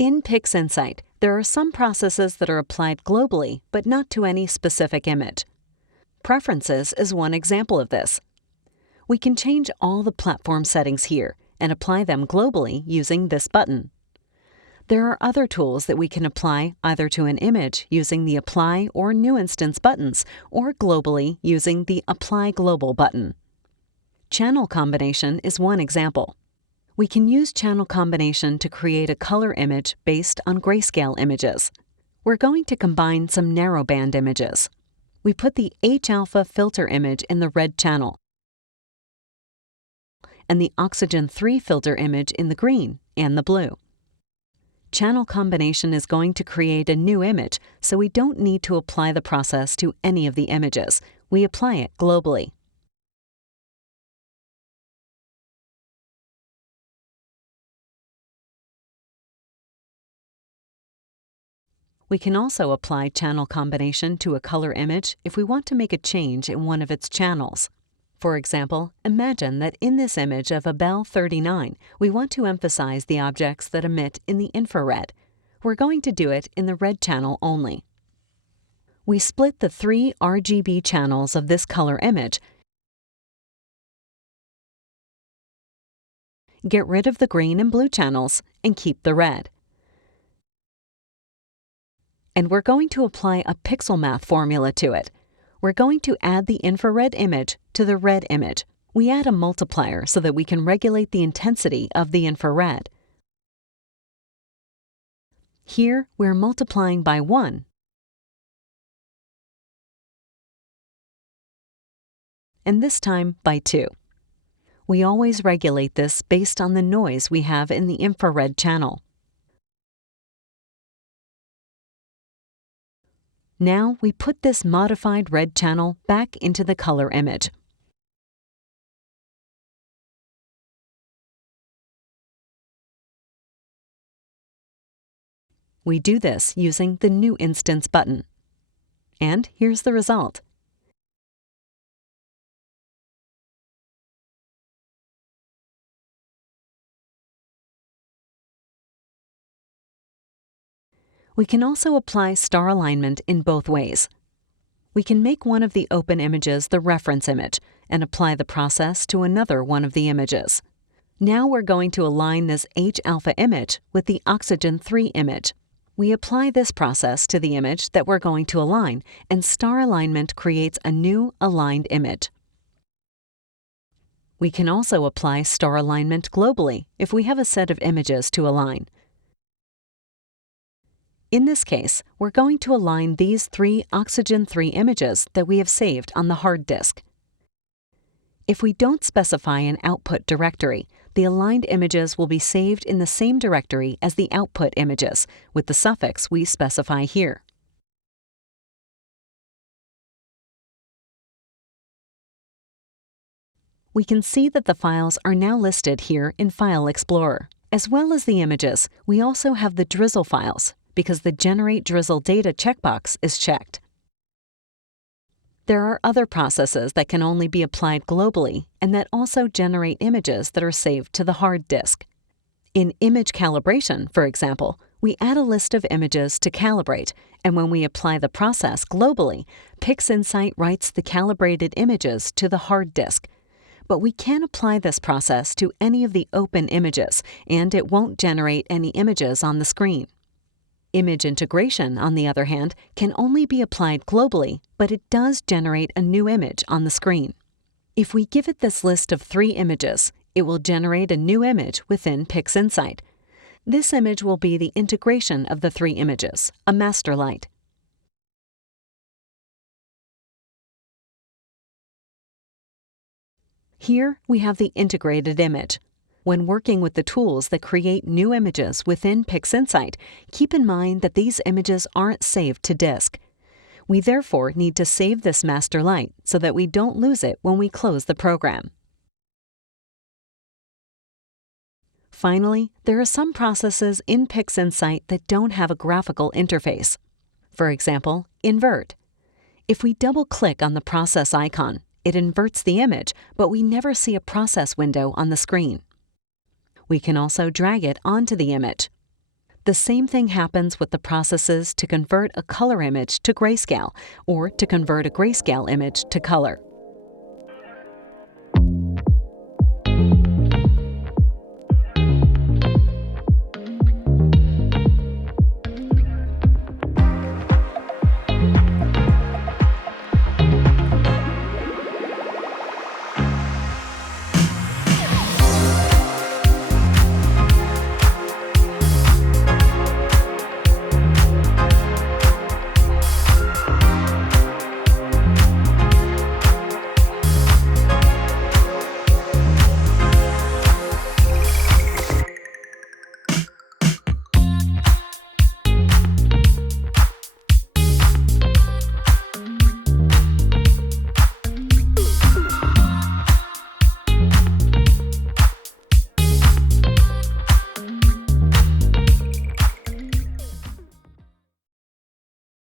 In PixInsight, there are some processes that are applied globally but not to any specific image. Preferences is one example of this. We can change all the platform settings here and apply them globally using this button. There are other tools that we can apply either to an image using the Apply or New Instance buttons, or globally using the Apply Global button. Channel combination is one example. We can use channel combination to create a color image based on grayscale images. We're going to combine some narrowband images. We put the H-alpha filter image in the red channel and the oxygen 3 filter image in the green and the blue. Channel combination is going to create a new image, so we don't need to apply the process to any of the images. We apply it globally. We can also apply channel combination to a color image if we want to make a change in one of its channels. For example, imagine that in this image of a Bell 39, we want to emphasize the objects that emit in the infrared. We're going to do it in the red channel only. We split the 3 RGB channels of this color image, get rid of the green and blue channels, and keep the red. And we're going to apply a pixel math formula to it. We're going to add the infrared image to the red image. We add a multiplier so that we can regulate the intensity of the infrared. Here, we're multiplying by 1. And this time by 2. We always regulate this based on the noise we have in the infrared channel. Now we put this modified red channel back into the color image. We do this using the New Instance button. And here's the result. We can also apply star alignment in both ways. We can make one of the open images the reference image and apply the process to another one of the images. Now we're going to align this H-alpha image with the oxygen 3 image. We apply this process to the image that we're going to align, and star alignment creates a new aligned image. We can also apply star alignment globally if we have a set of images to align. In this case, we're going to align these 3 oxygen 3 images that we have saved on the hard disk. If we don't specify an output directory, the aligned images will be saved in the same directory as the output images, with the suffix we specify here. We can see that the files are now listed here in File Explorer. As well as the images, we also have the drizzle files, because the Generate Drizzle Data checkbox is checked. There are other processes that can only be applied globally and that also generate images that are saved to the hard disk. In image calibration, for example, we add a list of images to calibrate, and when we apply the process globally, PixInsight writes the calibrated images to the hard disk. But we can apply this process to any of the open images, and it won't generate any images on the screen. Image integration, on the other hand, can only be applied globally, but it does generate a new image on the screen. If we give it this list of 3 images, it will generate a new image within PixInsight. This image will be the integration of the 3 images, a master light. Here we have the integrated image. When working with the tools that create new images within PixInsight, keep in mind that these images aren't saved to disk. We therefore need to save this master light so that we don't lose it when we close the program. Finally, there are some processes in PixInsight that don't have a graphical interface. For example, invert. If we double-click on the process icon, it inverts the image, but we never see a process window on the screen. We can also drag it onto the image. The same thing happens with the processes to convert a color image to grayscale or to convert a grayscale image to color.